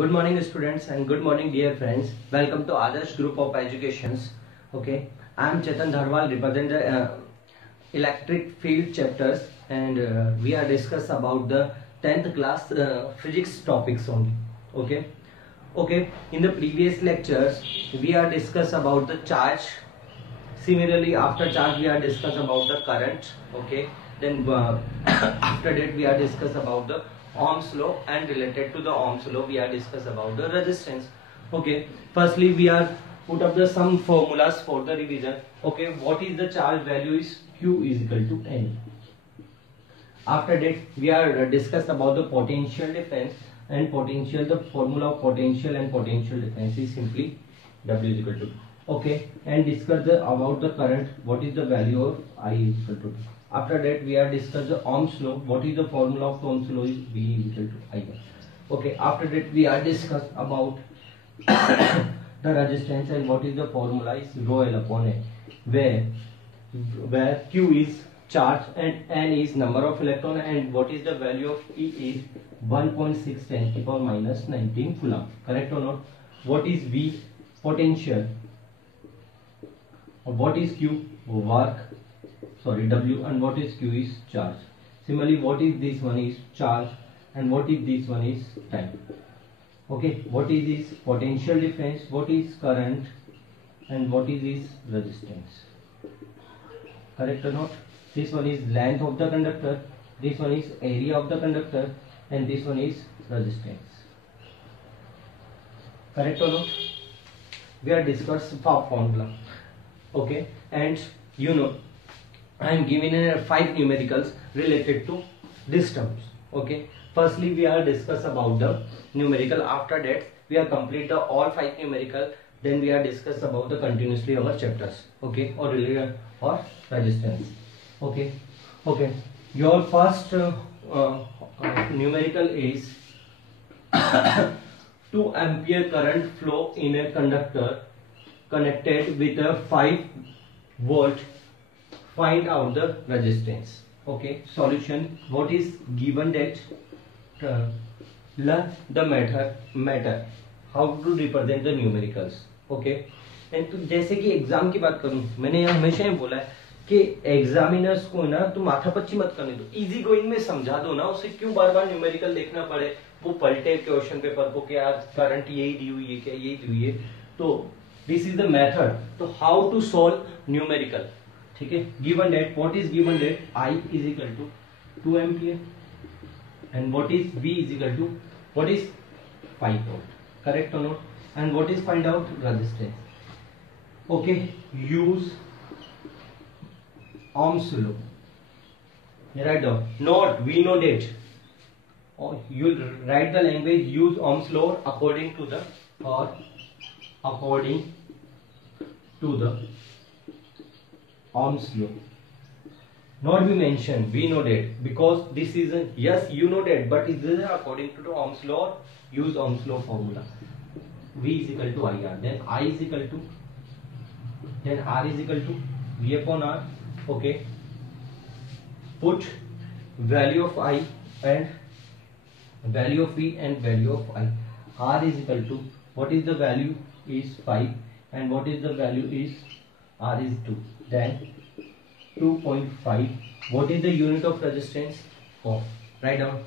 Good morning students and good morning dear friends. Welcome to Adarsh Group of Educations. Okay, I am Chetan Dharwal, represent the electric field chapters, and we are discuss about the 10th class physics topics only. Okay, in the previous lectures we are discuss about the charge. Similarly, after charge we are discuss about the current. Okay, then after that we are discuss about the Ohm's law, and related to the Ohm's law we are discuss about the resistance. Okay, firstly we are put up the some formulas for the revision. Okay, what is the charge value is Q is equal to N. After that we are discuss about the potential difference, and potential, the formula of potential and potential difference is simply W is equal to. Okay, and discuss about the current, what is the value of I is equal to. After that we are discuss the Ohm's law, what is the formula of Ohm's law is V is equal to I. Okay, after that we are discuss about the resistance, and what is the formula is rho L upon A, where Q is charge and N is number of electron, and what is the value of E is 1.6 10 to the power minus 19 coulomb. Correct or not? What is V? Potential. What is Q? Work. W. And what is Q is charge. Similarly, what is this one is charge, and what is this one is time. Okay, what is this potential difference, what is current, and what is this resistance. Correct or not? This one is length of the conductor, this one is area of the conductor, and this one is resistance. Correct or not? We are discussing formula. Okay, and you know I am giving 5 numericals related to these terms. Okay, firstly we are discuss about the numerical. After that we are complete the all 5 numerical, then we are discuss about the continuously our chapters. Okay, or relation or resistance. Okay, your first numerical is 2 ampere current flow in a conductor connected with a 5 volt. Find out the resistance. Okay, solution. What is given that learn the matter how to represent the numericals. Okay, and तो जैसे कि exam की बात करूं, मैंने हमेशा ही बोला है कि एग्जामिनर्स को ना तो माथापच्ची मत करने दो, इजी गोइंग में समझा दो ना, उसे क्यों बार बार न्यूमेरिकल देखना पड़े, वो पलटे क्वेश्चन पेपर को कि यार करंट यही दी हुई है क्या, यही दी हुई है. तो दिस इज द मेथड तो हाउ टू सॉल्व न्यूमेरिकल. ठीक है, given that what is given that I is equal to 2 ampere, and what is V is equal to what is 5 volt. Correct और not? And what is find out resistance. Okay, use Ohm's law. Write down. Note, we know that. Or you write the language. Use Ohm's law according to the Ohm's law. Not be mentioned. We know that because this is a, yes you know that, but is this according to the Ohm's law? Use Ohm's law formula. V is equal to IR. Then I is equal to. Then R is equal to V upon R. Okay, put value of I and value of V and value of I. R is equal to, what is the value is 5 and what is the value is R is 2. Then 2.5. What is the unit of resistance? Ohm. Write down.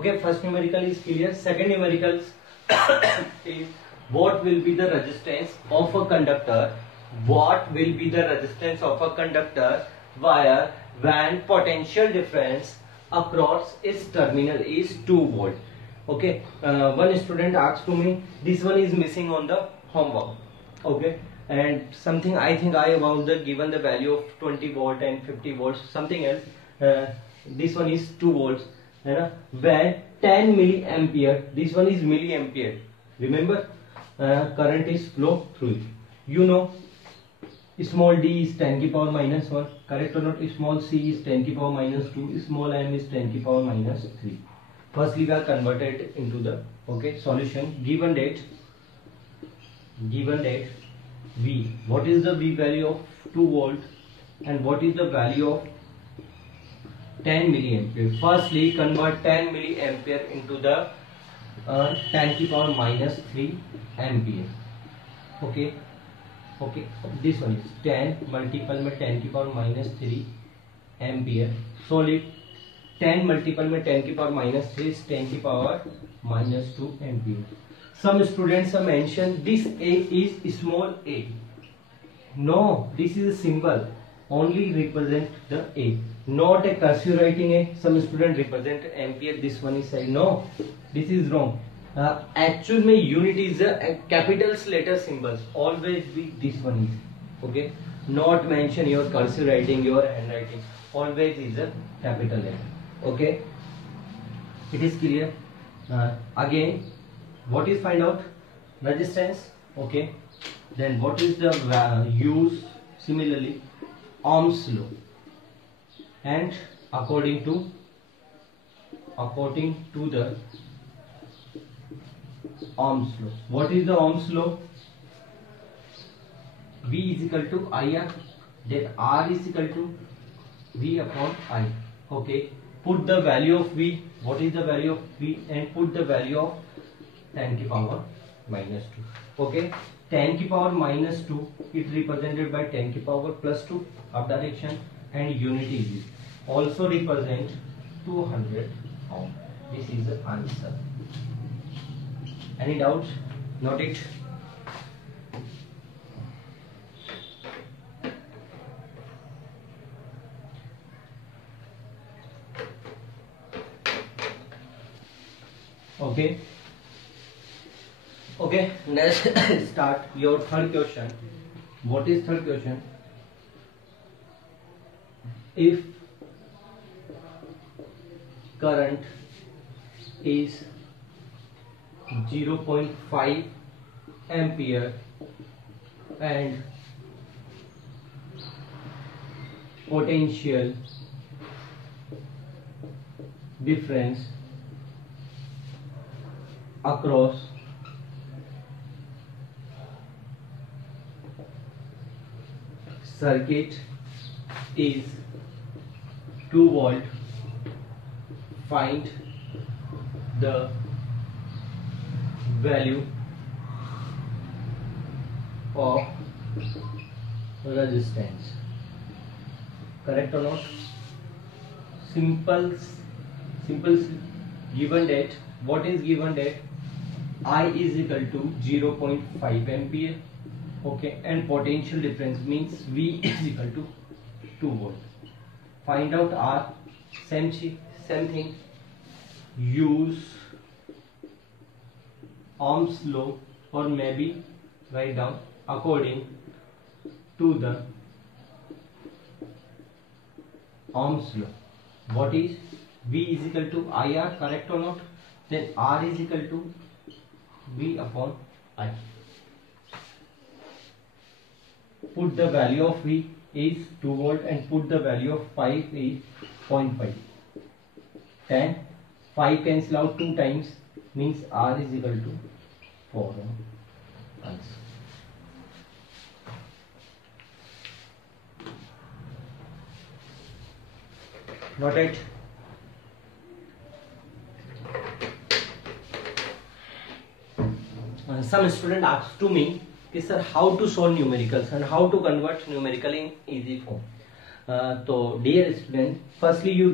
Okay, first numerical is clear. Second numerical is what will be the resistance of a conductor? What will be the resistance of a conductor wire when potential difference across its terminal is 2 volt? Okay, one student asked to me, this one is missing on the homework. Okay, and something I think I about the given the value of 20 volt and 50 volts, something else. This one is 2 volts. When 10 milliampere, this one is milliampere. Remember, current is flow through it. You know, small d is 10 to the power minus 1. Correct or not? Small c is 10 to the power minus 2. Small m is 10 to the power minus 3. Firstly, we are converted into the solution. Given date V. What is the V value of 2 volt and what is the value of 10 milliampere? Firstly, convert 10 milliampere into the 10 to the power minus 3 ampere. Okay. Okay. This one is 10 multiple में 10 to the power minus 3 ampere. Solid 10 multiple में 10 to the power minus 3 is 10 to the power minus 2 ampere. Some students have mentioned this A is small a. No, this is a symbol. Only represent the A. Not a cursive writing A. Some student represent ampere. This one is said no. This is wrong. Actual में unit is a capitals letter symbols. Always be this one is. Okay. Not mention your cursive writing, your handwriting. Always is a capital letter. Okay. It is clear. Again. What is find out? Resistance. Okay. Then what is the use? Similarly, Ohm's law. And according to the Ohm's law. What is the Ohm's law? V is equal to IR. Then R is equal to V upon I. Okay. Put the value of V. What is the value of V? And put the value of 10 to the power minus 2. Okay. 10 to the power minus 2 it represented by 10 to the power plus 2 up direction, and unity is also represent 200 ohm. This is the answer. Any doubts? Note it. Okay. Okay, let's start your third question. What is third question? If current is 0.5 ampere and potential difference across circuit is 2 volt, find the value of resistance. Correct or not? Simple given that. What is given that? I is equal to 0.5 ampere. Okay, and potential difference means V is equal to 2 volt. Find out R. Same thing. Use Ohm's law, or maybe write down according to the Ohm's law. What is V is equal to IR? Correct or not? Then R is equal to V upon I. Put the value of V is 2 volt and put the value of 5 is 0.5. 10. 5 cancel out 2 times means R is equal to 4. Answer. Not it. Some student asked to me, sir, how to solve numericals and how to convert numerical in easy form. So dear student, firstly you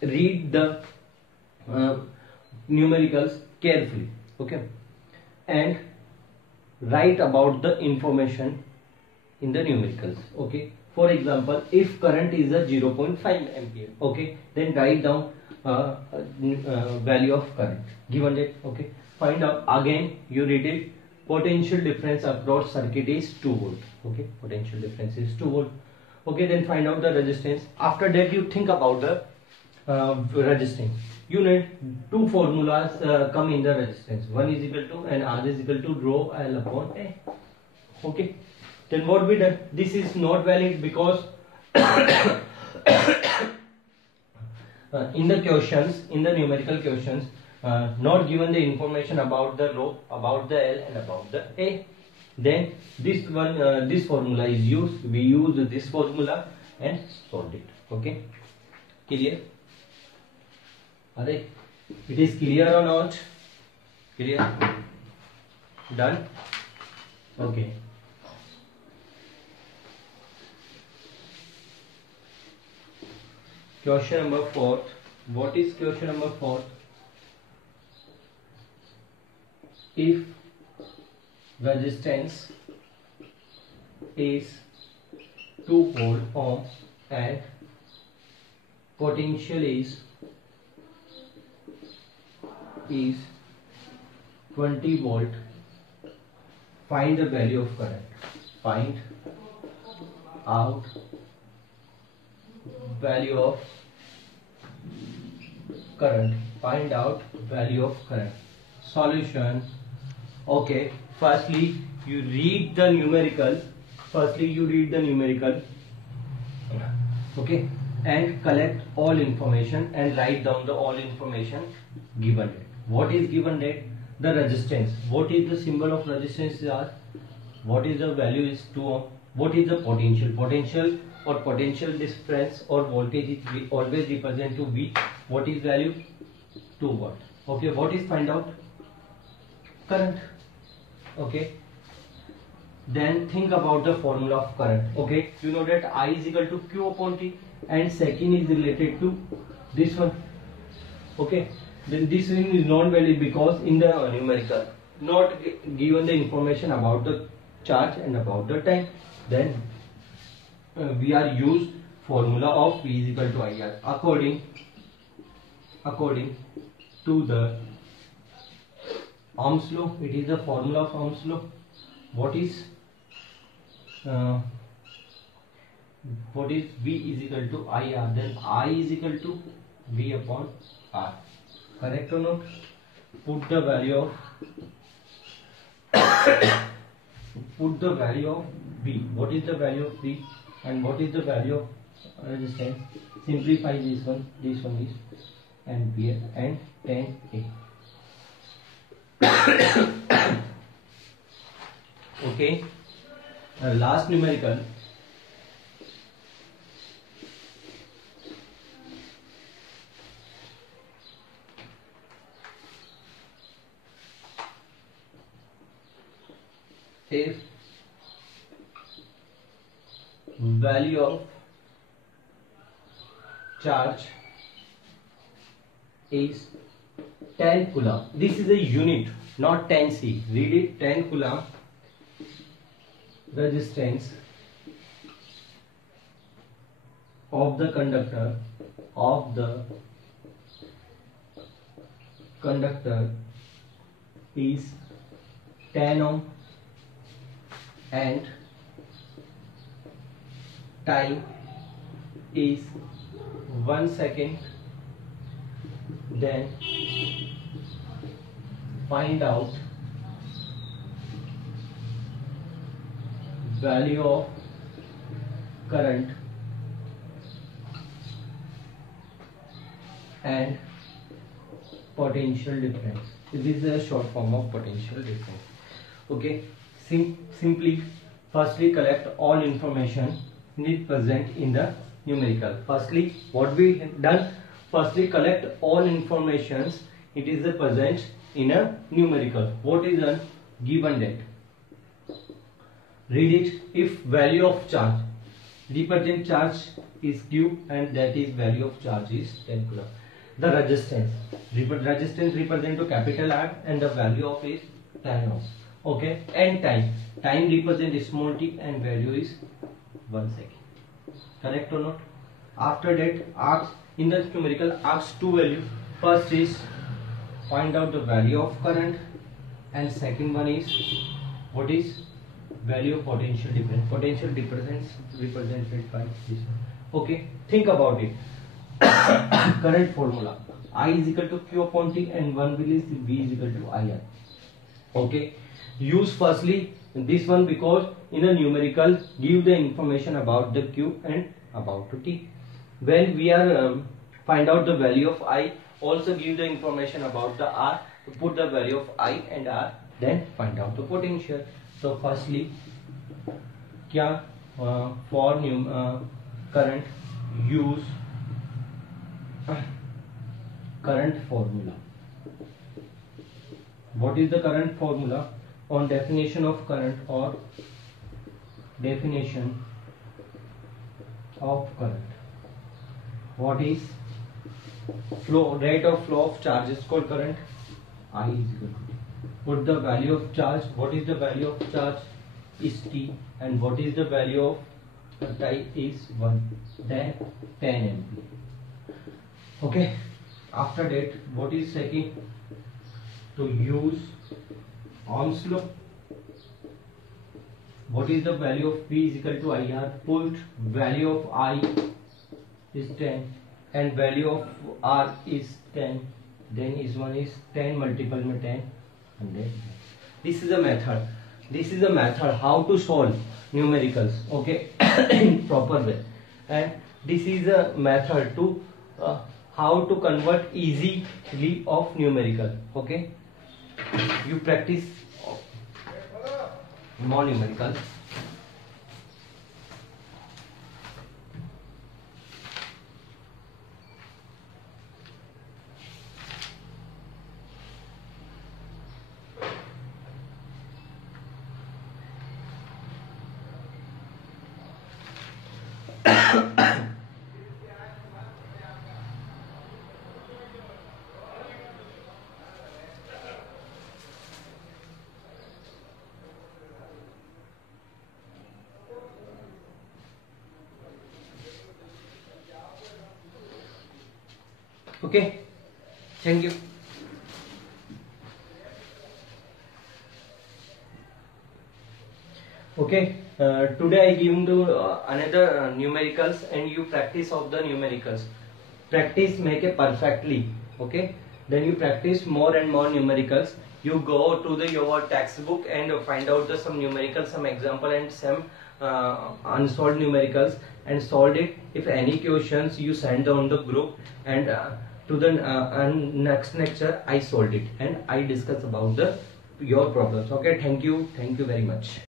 read the numericals carefully, okay, and write about the information in the numericals. Okay, for example, if current is a 0.5 ampere, okay, then write down value of current given that. Okay, find out again, you read it. Potential difference across circuit is 2 volt. Okay, potential difference is 2 volt. Okay, then find out the resistance. After that you think about the resistance. You need 2 formulas come in the resistance. One is equal to and R is equal to rho L upon A. Okay, then what we done? This is not valid because in the questions, in the numerical questions, not given the information about the rho, about the L and about the A. Then this formula is used. We use this formula and solved it. Okay, clear? Alright, it is clear or not? Clear? Done? Okay. Question number 4. What is question number 4? If resistance is 2 volt ohm and potential is 20 volt, find the value of current. Find out value of current. Find out value of current. Solution. Okay, firstly you read the numerical. Okay, and collect all information and write down the all information given it. What is given it? The resistance. What is the symbol of resistance? What is the value is 2 ohm. What is the potential? Potential or potential difference or voltage is always represent to V. What is value? 2 watt. Okay, what is find out? Current. Okay, then think about the formula of current. Okay, you know that I is equal to Q upon T, and second is related to this one. Okay, then this one is not valid because in the numerical not given the information about the charge and about the time. Then we are used formula of V is equal to IR according to the Ohm's law. It is the formula of Ohm's law. What is V is equal to IR? Then I is equal to V upon R. Correct or not? Put the value of V. What is the value of V and what is the value of resistance? Simplify this one. This one is ampere and 10A. Okay, last numerical. If value of charge is 10 coulomb. This is a unit, not 10 C. Read it. 10 coulomb. Resistance of the conductor is 10 ohm and time is 1 second. Then find out value of current and potential difference. This is a short form of potential difference. Okay, simply firstly collect all information is present in the numerical. Firstly, what we done? Firstly collect all informations. It is present in a numerical. What is a given that? Read it. If value of charge, represent charge is Q and that is value of charge is 10 coulomb. The resistance represent to capital R and the value of is 10 ohm. Okay, and time represent small t and value is 1 second. Correct or not? After that, ask in the numerical, ask two values. First is find out the value of current and second one is what is value of potential difference. Potential difference represented by this one. Okay, think about it. Current formula I is equal to Q upon T and one will is V is equal to IR. Okay, use firstly this one because in a numerical give the information about the Q and about the T. When we are find out the value of I, also give the information about the R, put the value of I and R, then find out the potential. So firstly क्या for current use current formula. What is the current formula? On definition of current or definition of current, what is flow rate of flow of charge is called current. I is equal to, put the value of charge, what is the value of charge is T, and what is the value of type is 1, then 10 ampere. Okay, after that what is second? To use Ohm's law. What is the value of P is equal to IR? Put value of I is 10 and value of R is 10, then is 1 is 10 multiple में 10 100. This is a method. This is a method how to solve numericals, okay, in proper way. And this is a method to how to convert easily of numerical. Okay, you practice more numerical. Okay, thank you. Okay, today I give you another numericals and you practice of the numericals. Practice make it perfectly. Okay, then you practice more and more numericals. You go to your textbook and find out some numericals, some example and some unsolved numericals and solve it. If any questions you send on the group and to the next lecture I solved it and I discuss about your problems. Okay, thank you very much.